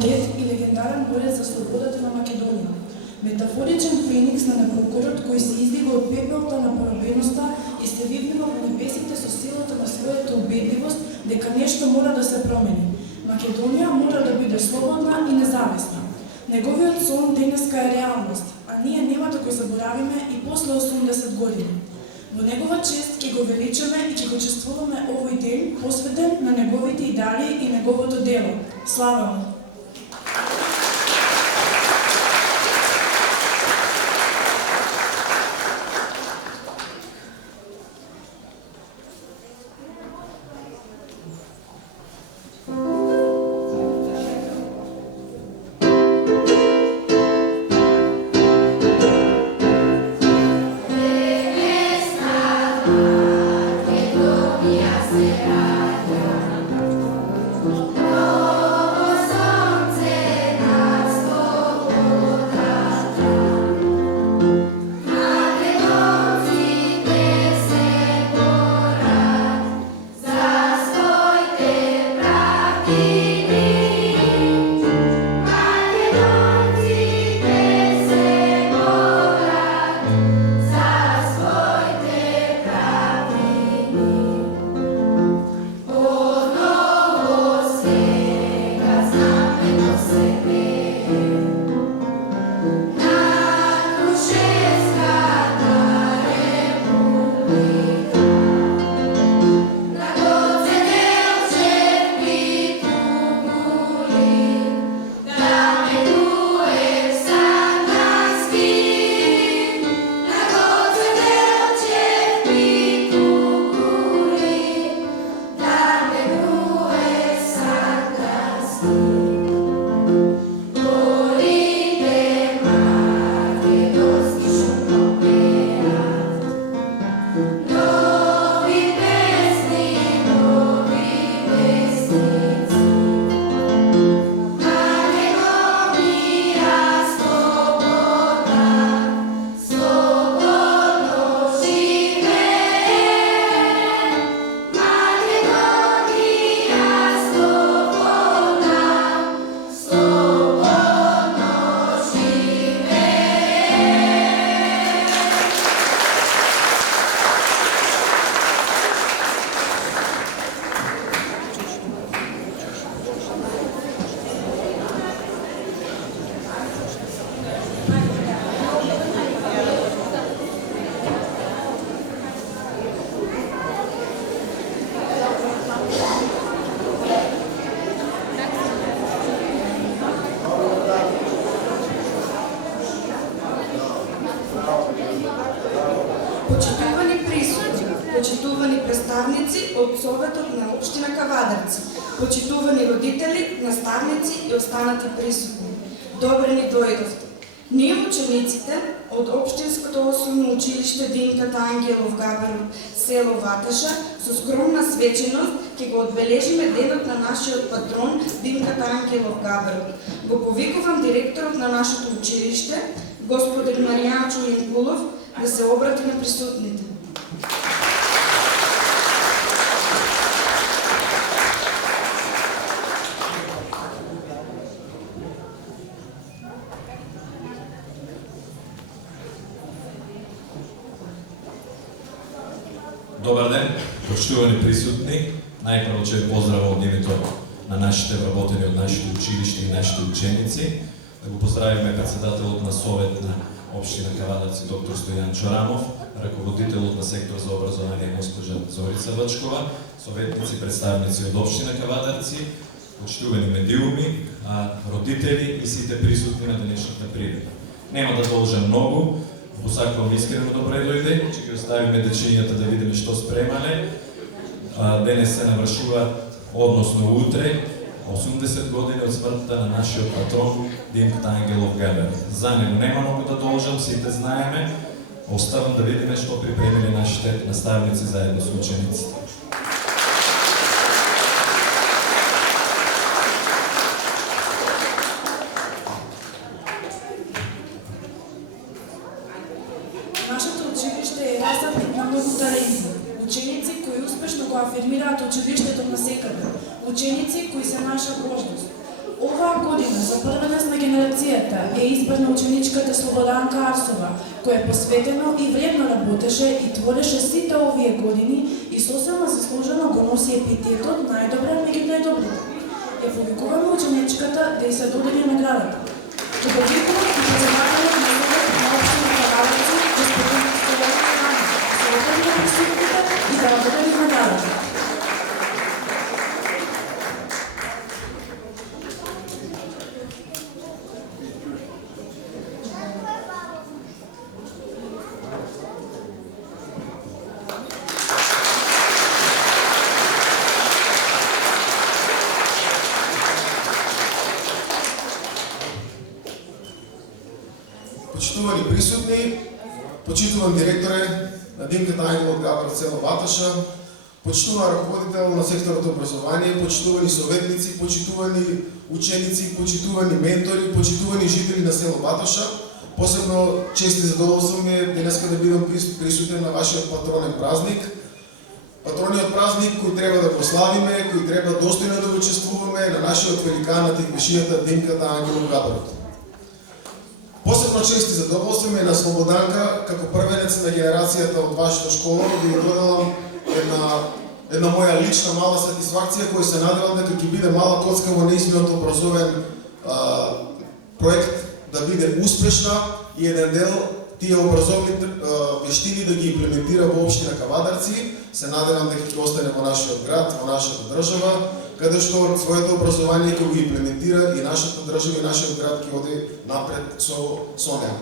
апологет и легендарен борец за слободата на Македонија. Метафоричен феникс на некрокорот кој се издига од пепелта на поробеноста и се вивнува во небесите со силата на својата убедливост дека нешто мора да се промени. Македонија мора да биде слободна и независна. Неговиот сон денеска е реалност, а ние нема да го заборавиме и после 80 години. Во негова чест ќе го величаме и ќе го чествуваме овој ден посветен на неговите идеали и неговото дело. Слава му! почитувани представници од Советот на општина Кавадарци, почитувани родители, наставници и останати присутни. Добре ни дојдовте. Ние учениците од Општинското основно училиште Димка Ангелов Габаров, село Ваташа, со скромна свеченост ќе го одбележиме денот на нашиот патрон Димка Ангелов Габаров. Го повикувам директорот на нашето училиште, господин Маријан Чуинкулов, да се обрати на присутните. Добар ден, почитувани присутни. Најпрво ќе поздравам од името на нашите вработени од нашите училишта и нашите ученици. Да го поздравиме председателот на Совет на Општина Кавадарци доктор Стојан Чорамов, раководителот на сектор за образование госпожа Зорица Вачкова, советници, представници од Општина Кавадарци, почитувани медиуми, родители и сите присутни на денешната приредба. Нема да должам многу. Посакувам искрено добре дојде, че ги оставиме дечињата да видиме што спремале. Денес се навршува, односно утре, 80 години од смртта на нашиот патрон Димка Ангелов Габаров. За него нема многу да должам, сите знаеме. Оставам да видиме што припремиле нашите наставници заедно со учениците. Ученици кои се наша гордост. Оваа година за првенец на генерацијата е избрана ученичката Слободанка Арсова, која посветено и вредно работеше и твореше сите овие години и сосема заслужено го носи епитетот најдобра меѓу најдобрите. Ја повикуваме ученичката да ѝ се додели наградата. Го повикуваме и председателот на Совет на општина Кавадарци, господин Стојан Иванов, се обради на присутните и да ја додели наградата. Почитувани присутни, почитуван директоре на Димката Ангелова од Габрово село Баташа, почитуван раководител на секторот образование, почитувани советници, почитувани ученици, почитувани ментори, почитувани жители на село Баташа. Посебно чест и задоволство ми е денеска да бидам присутен на вашиот патронен празник. Патрониот празник кој треба да го славиме, кој треба достојно да го чествуваме на нашиот великан на теквишијата Димката Ангелова од Габрово. Посебно чест и задоволство ми е на Слободанка, како првенец на генерацијата од вашата школа, да ја доделам една моја лична мала сатисфакција, која се надевам дека ќе биде мала коцка во нејзиниот образовен проект да биде успешна и еден дел тие образовни вештини да ги имплементира во општина Кавадарци. Се надевам дека ќе остане во нашиот град, во нашата држава, каде што своето образование ќе го имплементира и нашата држава и нашиот град ќе оди напред со неа.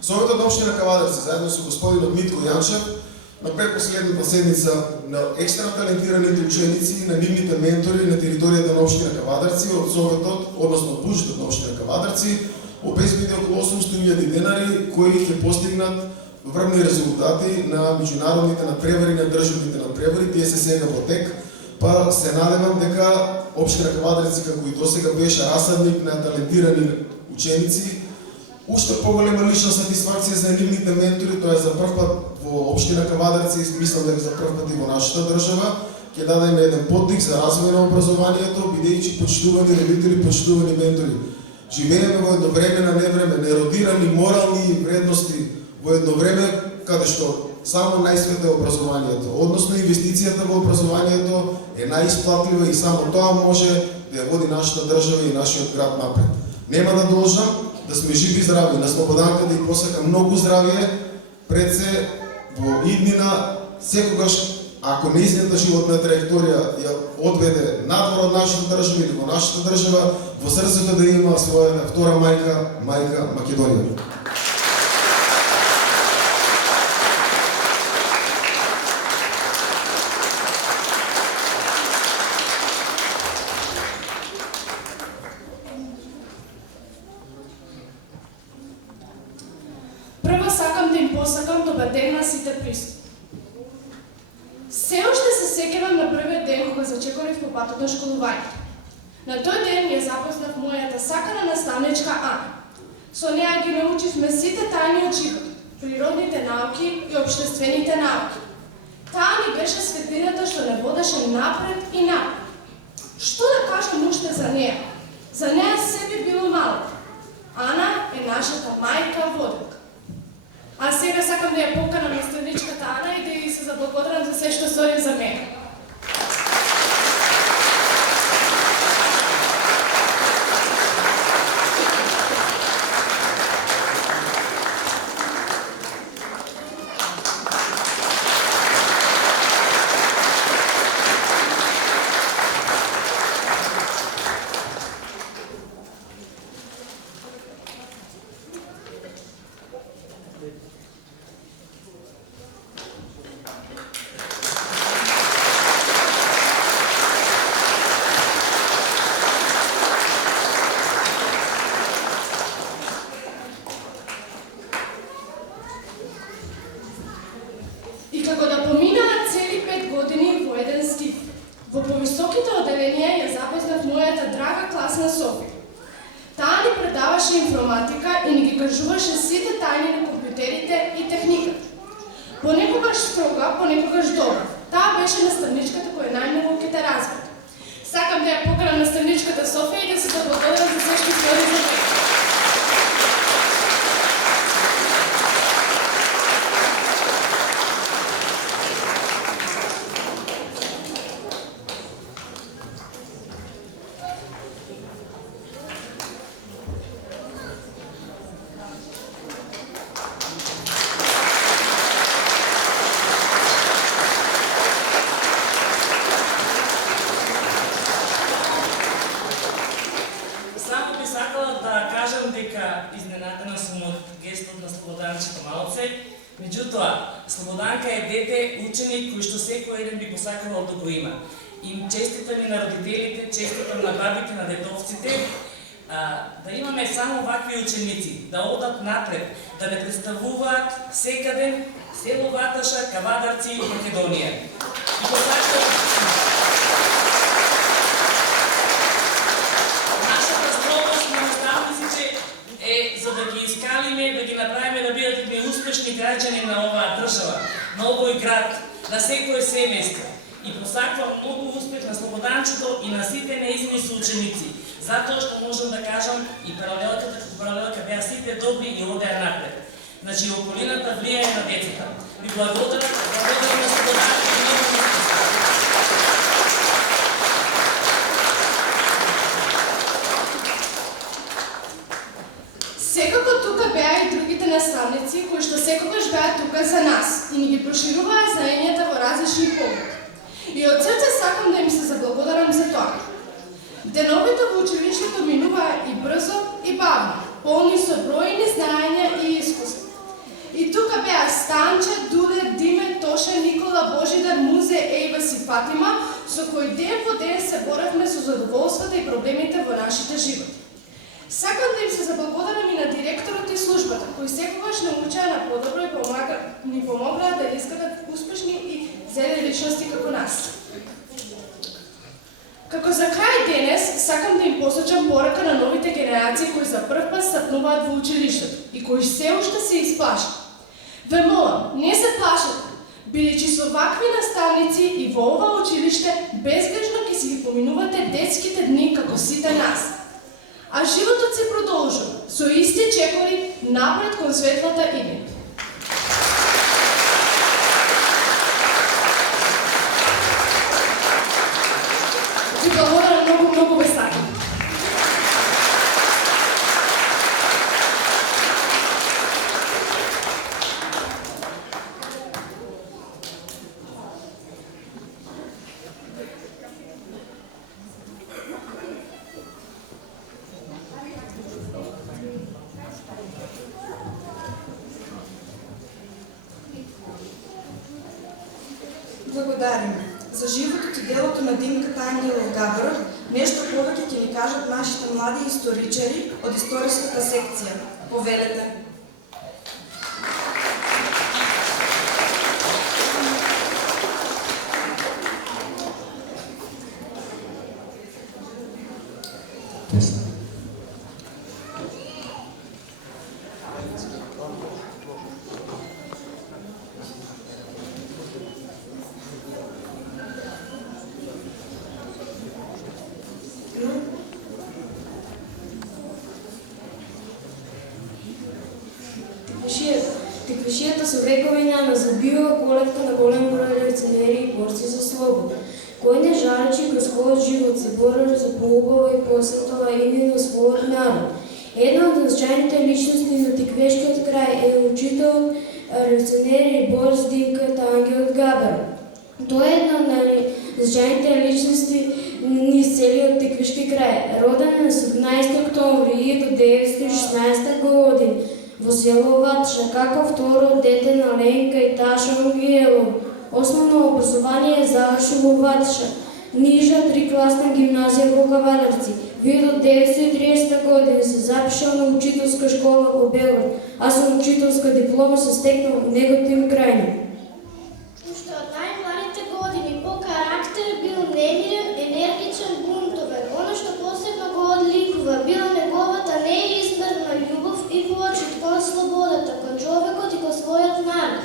Советот на општина Кавадарци заедно со господинот Митко Јанчев на предпоследната седница на екстра талентираните ученици, на нивните ментори на територијата на општина Кавадарци од Советот, односно од буџетот на општина Кавадарци, обезбеди околу 800.000 денари кои ќе постигнат врвни резултати на меѓународните надпревари, на државните надпревари. Тие се сега во тек, па се надевам дека општина Кавадарци, како и досега беше расадник на талентирани ученици, уште поголема лична сатисфакција за нивните ментори. Тоа е за прв пат во општина Кавадарци, мислам дека за прв пат и во нашата држава, ќе дадеме еден поттик за развој на образованието, бидејќи почитувани родители, почитувани ментори. Живееме во едно време на невреме, неродирани морални вредности, во едно време каде што само најсвето е образованието, односно инвестицијата во образованието е најисплатлива и само тоа може да ја води нашата држава и нашиот град напред. Нема да должам да сме живи и здрави, на Слободанка да ја посакам многу здравје, пред се во иднина, секогаш ако нејзината животна траекторија ја одведе надвор од нашата држава или во нашата држава, во срцето да има својата втора мајка, мајка Македонија. Прво сакам да им посакам добар ден на сите присутни. Се уште се сеќавам на првиот ден кога зачекорив по патот на школувањето. На тој ден ја запознав мојата сакана наставничка Ана. Со неа ги научивме сите тајни од живот, природните науки и општествените науки. Таа ни беше светлината што не водеше напред и напред. Што да кажам уште за неа? За неа се би било мало. Ана е нашата мајка водилка. А сега сакам да ја поканам наставничката Ана и да ја се заблагодарам за се што стори за мене. Меѓутоа, Слободанка е дете, ученик кој што секој еден би посакувал да го има. Им честитам и на родителите, честитам на бабите, на детовците, да имаме само вакви ученици, да одат напред, да не представуваат секаде село Ваташа, Кавадарци и Македонија. И посакувам нашата строгост на наставниците е за да ги искалиме, да ги направиме да бидат неуспешни граѓани на оваа држава, на овој град, на секое семејство. И посакувам многу успех на Слободанчето и на сите неизни соученици, затоа што можам да кажам и паралелка беа сите добри и одеа напред. Значи, околината влијае на децата. Ви благодарам на Слободанчето и многу успех. Секако тука беа и другите наставници, кои што секогаш беа тука за нас и ни ги прошируваа знаењата во различни полуки. И од срце сакам да им се заблагодарам за тоа. Деновите во училиштето минуваа и брзо и бавно, полни со бројни знаења и искуства. И тука беа Станче, Дуде, Диме, Тоше, Никола, Божидар, Музе, Ејвас и Фатима, со кои ден по ден се боравме со задоволствата и проблемите во нашите животи. Сакам да им се заблагодарам и на директорот и службата, кои секогаш научаа на подобро и ни помогнаа да изградат успешни и зелени личности како нас. Како за крај денес, сакам да им посочам порака на новите генерации кои за прв пат стапнуваат во училиштето и кои се уште се исплашат. Ве молам, не се плашете, бидејќи со вакви наставници и во ова училиште безгрижно ќе си ги поминувате детските дни како сите нас. А животот се продолжува со исти чекори напред кон светлата иднина. Ви благодарам многу ве сакам. Благодарим за животот и делото на Димка Тајнилов Габаров. Нешто повеќе ќе ни кажат нашите млади историчари од историската секција. Повелете. Тиквишијата со вековиња назабива колевка на голем број револуционери и борци за слобода, кои не жаречи кој својот живот се борели за поубава и посветова иди на својот народ. Една од значајните личности на тиквешкиот крај е учител, револуционер и борец Димка Тајнилов Габаров. Тој е една од значајните личности низ целиот тиквешки крај. Роден на 17 октомври 1916 година во село Ваташа, како второ дете на Ленка и Таша Ангелов. Основно образование завршил во Ваташа. Нижа 3-класна гимназија во Кавадарци. Во 1930 година се запишал на учителска школа во Белград, а со учителска диплома се стекнал неготив крајни. Уште од најмладите години по карактер бил немирен, енергичен, бунтовен. Оно што посебно го одликува била неговата неизмерна љубов и почит кон слободата, кон човекот и кон својот народ.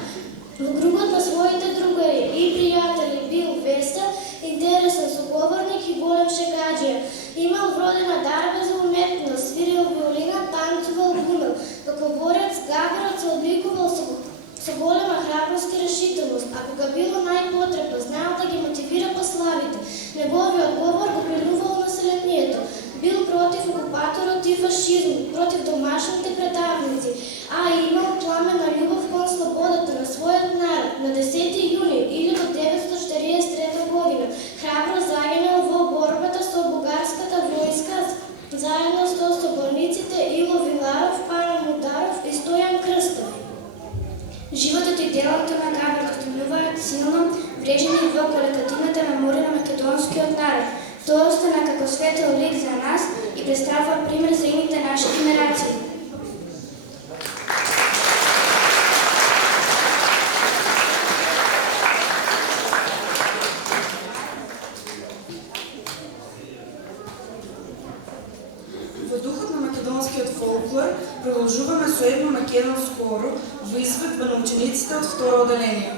Во кругот на своите другари и пријатели бил весел, интересен соговорник и голем шегаџија. Имал вродена дарба за уметност, свирил виолина, танцувал, гумел. Како борец, Габаров се одликувал со голема храброст и решителност, а кога било најпотребно, знаел да ги мотивира по славите. Неговиот говор го принувал населението. Бил против окупаторот и фашизмот, против домашните предавници, а имал пламена љубов кон слободата на својот народ. На 10 јуни 1943 година храбро загинал во борбата со бугарската војска заедно со соборниците Ило Виларов, Ана Мударов и Стојан Крстев. Живот уредени во колективната меморија на македонскиот народ. Тоа остана како светел лик за нас и представува пример за ините наши генерации. Во духот на македонскиот фолклор продолжуваме со едно македонско оро во изведба на учениците од второ оделение.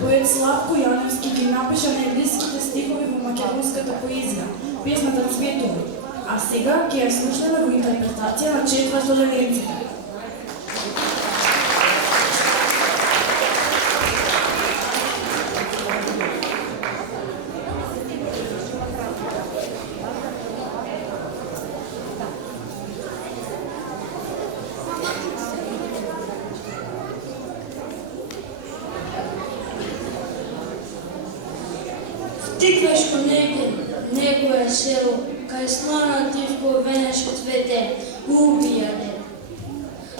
Поет Славко Јаневски ги напиша најблиските стихови во македонската поезија, песната Цветови, а сега ќе ја слушнеме во интерпретација на Четврто Левенците. Стигнеш по неговое село, кај слона тивко венешко цвете, убијане.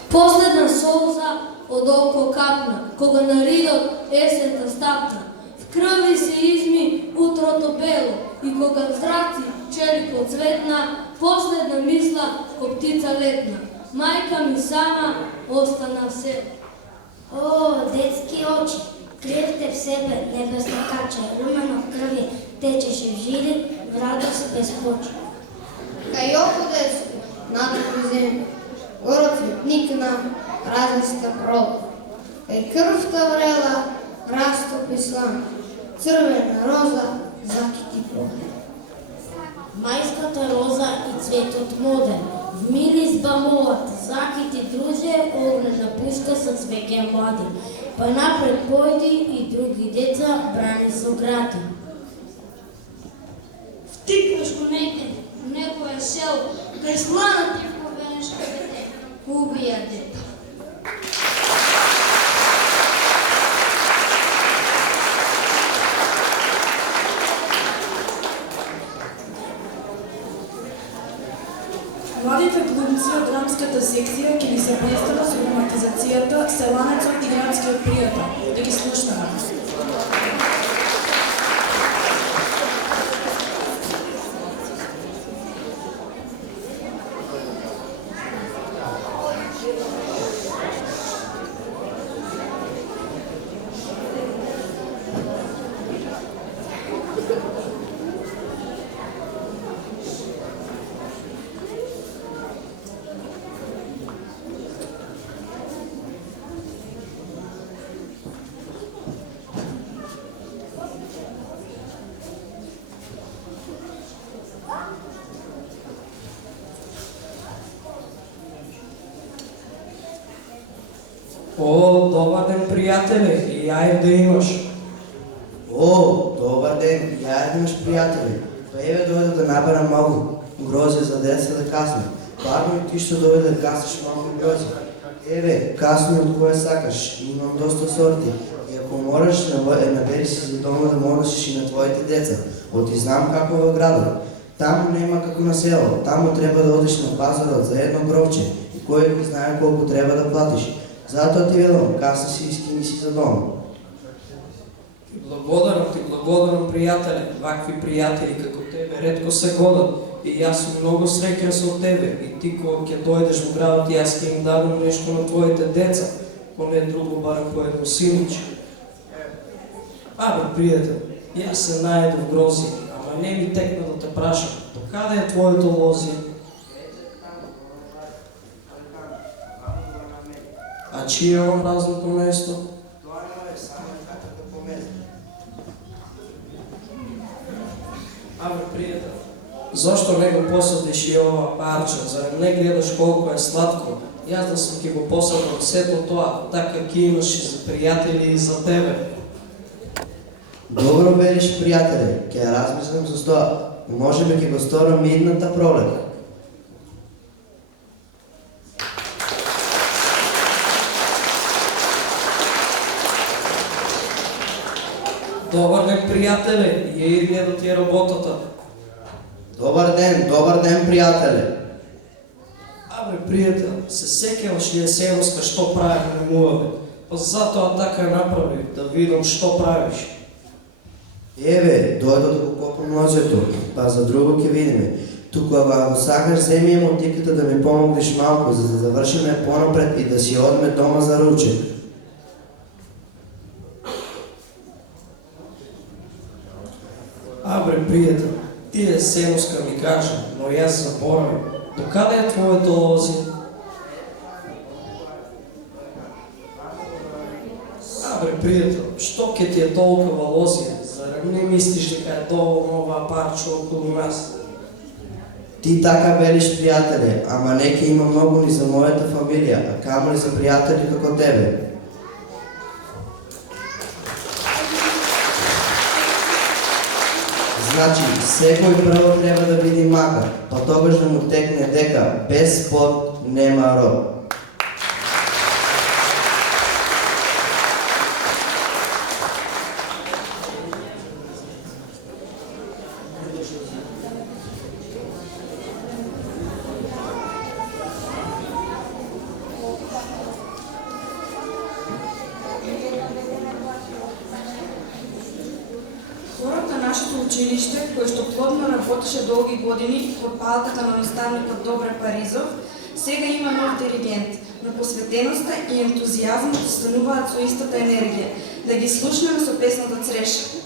Последна солза од око капна, кога на ридот есента стапна. В крви се изми утрото бело, И кога зраци челико цветна, последна мисла ко птица летна. Майка ми сама остана все. О, детски очи, криете в себе небесна кача, румено кръвие течеше в жили, в радост без почва. Кај оходеш на друга земја, город никна разлиста пролог. Кај крвта врела, растопи слан, црвена роза закити поглед. Мајската роза и цветот моден, в мирис бамолат, закити друже, огнена пушка со цвеќе млади. Па напред појди и други деца брани со грати. Втикнеш го некаде, в некоја село, кај сланата ти побенеш дете, убија дете. Младите глумци од драмската секција ќе ни се представат со драматизацијата Селанецот и градскиот пријател. Да ги слушнаме. О, добар ден, пријателе, и јаев да имаш. О, добар ден, ја имаш пријатели. Па еве дојде да набарам малку грозе за деца да касне. Парно и ти што дојде да касаш малку грозе. Еве, касни од која сакаш, имам доста сорти. И ако мораш, набери си за дома да моносиш и на твоите деца. Оти знам како е во градот. Таму нема како на село, таму треба да одиш на пазарот за едно гровче и кој ги знае колку треба да платиш. Затоа ти велам, касни си и скини си за дома. Ти благодарам, пријателе. Вакви пријатели како тебе ретко се годат. И јас сум многу среќен со тебе. И ти кога ќе дојдеш во градот, јас ќе им дадам нешто на твоите деца. Ко не друго, барем по едно синиче. Абе, пријател, јас се најдов грози, ама не ми текна да те прашам. До каде е твоето лозие? А чие е омразното место? Тоа не е само како да помезне. Абе, пријател, зошто не го посадиш и ова парче? Зарем не гледаш колку е сладко? Јас да сум ќе го посадил сето тоа, така ќе имаш и за пријатели и за тебе. Добро велиш, пријателе, ќе ја размислам за тоа. Можеби ќе го сторам идната пролет. Добар ден, пријателе, ја идне да ти е работата. Добар ден, пријателе. Абе, пријател, се сеќаваш ли есеноска што правиме муавет? Па затоа така направи, да видам што правиш. Еве, дојдо да го копам лозето, па за друго ќе видиме. Туку ако сакаш, земи ја мотиката да ми помогнеш малку, за да завршиме понапред и да си одиме дома за ручек. Абе, пријател, ти есеноска ми кажа, но јас заборавам. До каде е твоето лозие? Абе, пријател, што ќе ти е толкова лозие? Зарем не мислиш дека е доволно оваа парче околу нас? Ти така велиш, пријателе, ама не ќе има многу ни за мојата фамилија, а камо ли за пријатели како тебе. Значи, секој прво треба да види мака, па тогаш да му текне дека без плод нема род. Хорот на нашето училиште кој што плодно работеше долги години под палката на наставникот Добре Паризов, сега има нов диригент, но посветеноста и ентузијазмот остануваат со истата енергија. Да ги слушнеме со песната Цреша.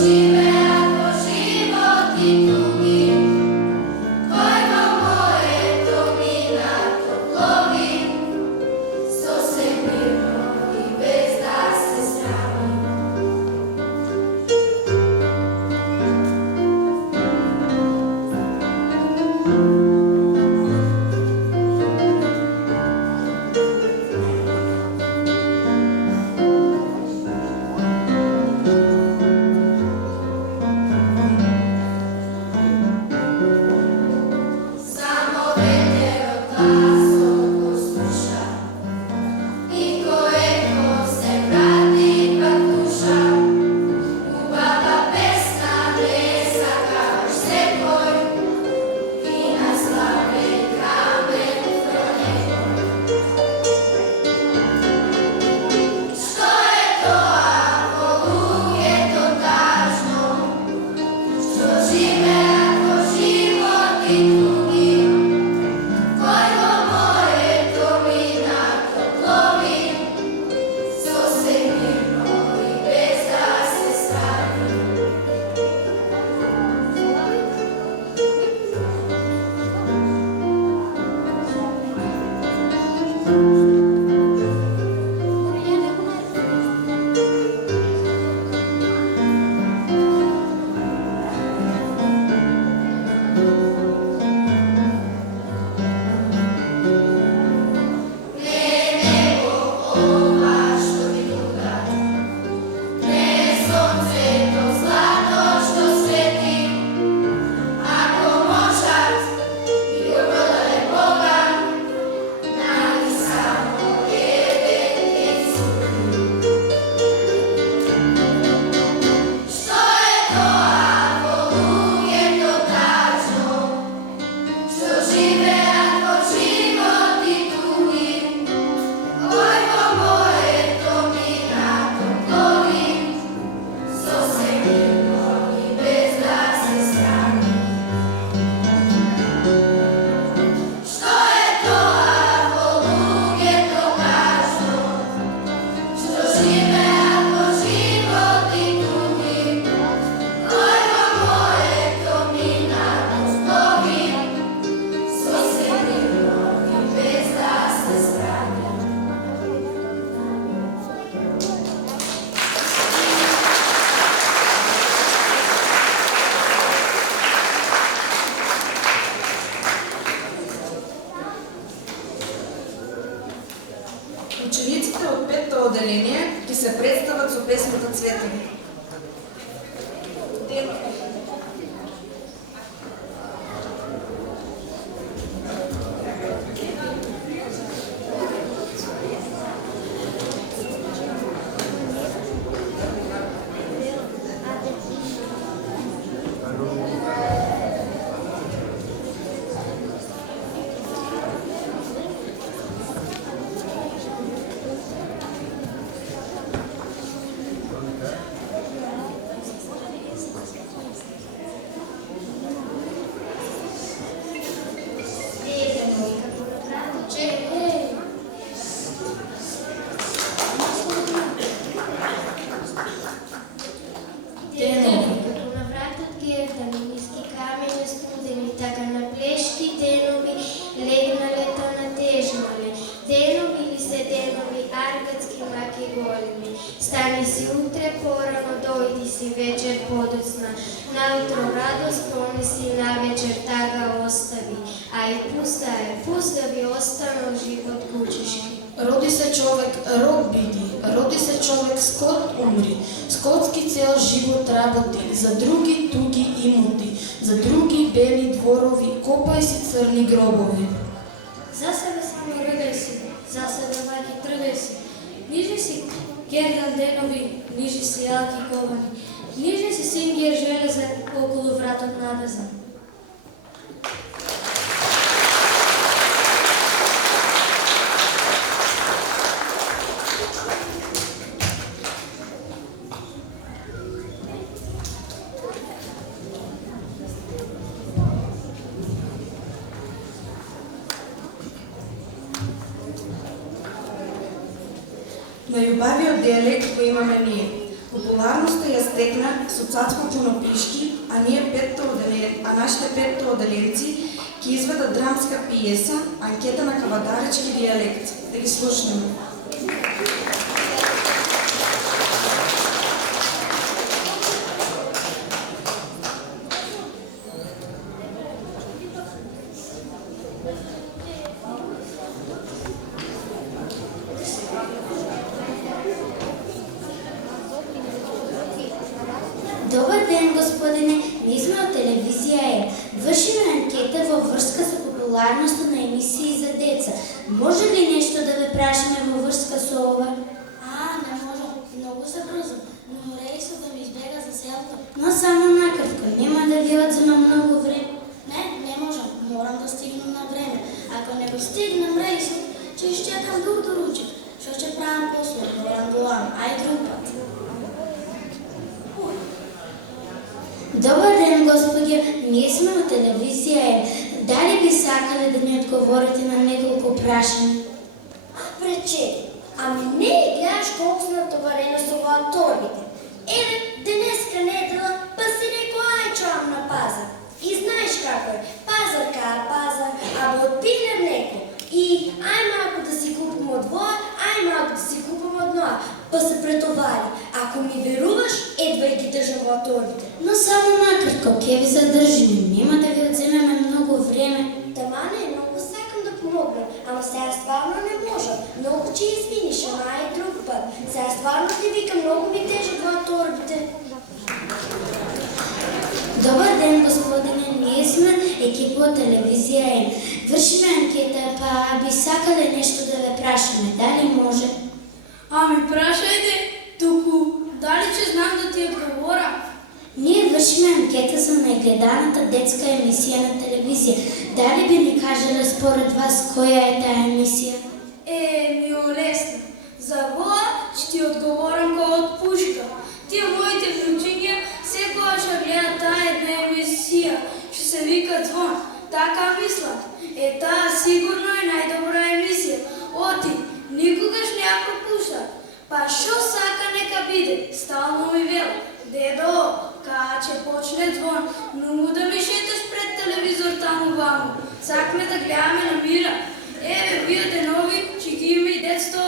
Живеа по живот и туги, кој si večer poducna, nautro radost ponesi, na večer taga ostavi, a i pust da bi ostao život kućiški. Роди се човек, род биди, роди се човек, скот умри, скотски цел живот работи, за други туги имоти, за други бели дворови, копај си црни гробови. За себе само ръдай си, за себе ваки тръгай си, нижи си Гердан денови, нижи си ялки ковани, нижи си сингер железен около вратот навезан. Најубавиот диалект го имаме ние. Популарноста ја стекна со Цацко Чунопишки, а нашите петто оделенци ќе изведат драмска пиеса Анкета на кавадаречки диалект. Да ги слушнеме. Добър ден, господине! Ние сме от телевизия Е. Вършим анкета във връзка с популярността на емисии за деца. Може ли нещо да ви прашаме във връзка с ова? Не може. Много се бързам. Но морей се да ми избега за селото. Но само накратко. Няма да ви отзема много време. Не можем. Морам да стигнем на време. Ако не го стигнем рейсът, че изчекам друг доручик. Що ще правим после? Морам болам. Ай друг път. Добър ден, господи! Ние сме от телевизия Е. Дали би сакали да ни отговорите на няколко прашания? Прече. Не ли гледаш колко са натоварени с това торбите? Денеска недела, па си некој ајчам на пазар. И знаеш како е. Пазар кара пазар, отпиле млеко. И ај малко да си купим од воа, ај малко да си купим од ноа. Па се претовари. Ако ми веруваш, едва ги държам во торбите. Но само накратко, ке ви задържим. Няма да ви отземеме много време. Тамане, много сакам да помогна, ама сега стварно не можам. Много че извиниш, ама и друг път. Сега стварно ти викам, много ми тежат два торбите. Добър ден, господине. Ние сме екип от телевизия Е. Вършиме анкета, па би сакали нещо да ви прашаме. Дали може? Прашайте, туку, дали че знам да ти отговоря? Ние вършиме анкета за най-гледаната детска емисия на телевизия. Дали би ни кажали според вас коя е тая емисия? Лесно. За воа ще ти отговорам ко от пушка. Тия моите внучиња секогаш ја гледат таа една емисија, што се вика Звон. Така мислат. Таа сигурно е најдобра емисија. Оти, никогаш не ја пропуштат. Па шо сака нека биде, стално ми вел. Дедо, кога ќе почне Звон, но да ми шеташ пред телевизор таму ваму. Сакме да гледаме на мира. Вие денови, че ги има и детство,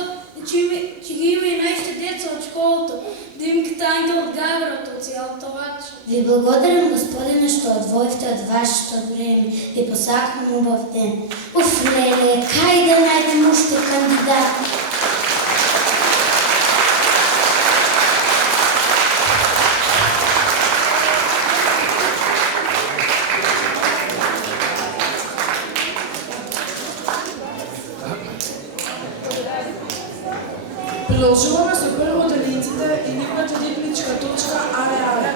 че ги има и нашите деца от школата. Димката Ангел от Гаврата, от цялото вач. Ви благодарим, господине, що отвоихте от вашето време. Ви посаквам убав ден. Леле, кай да найдем още кандидат? Продолжуваме со прво делиците и нивната дипничка точка Але.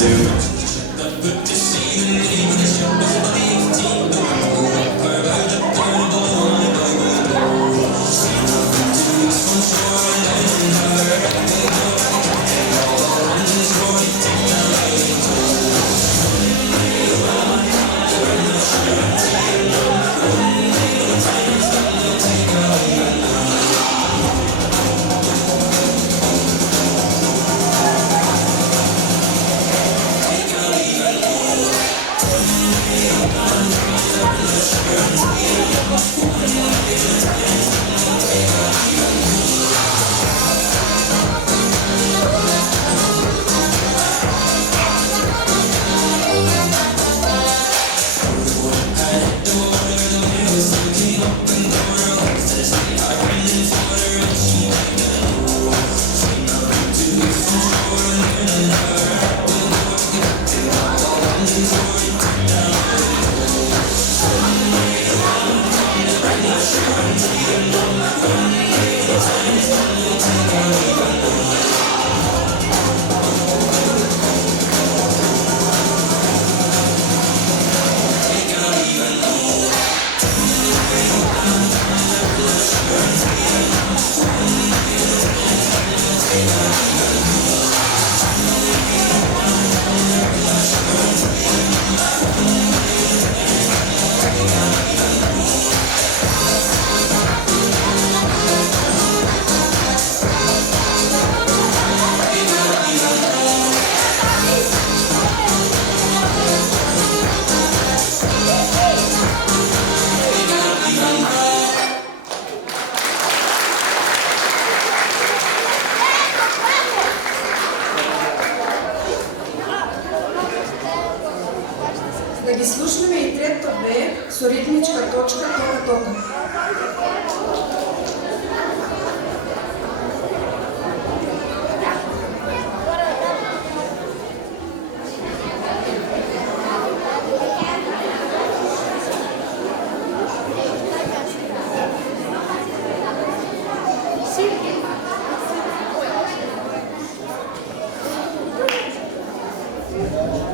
Да ги слушнеме и трета Б со ритмичка точка тока-тока. Thank you.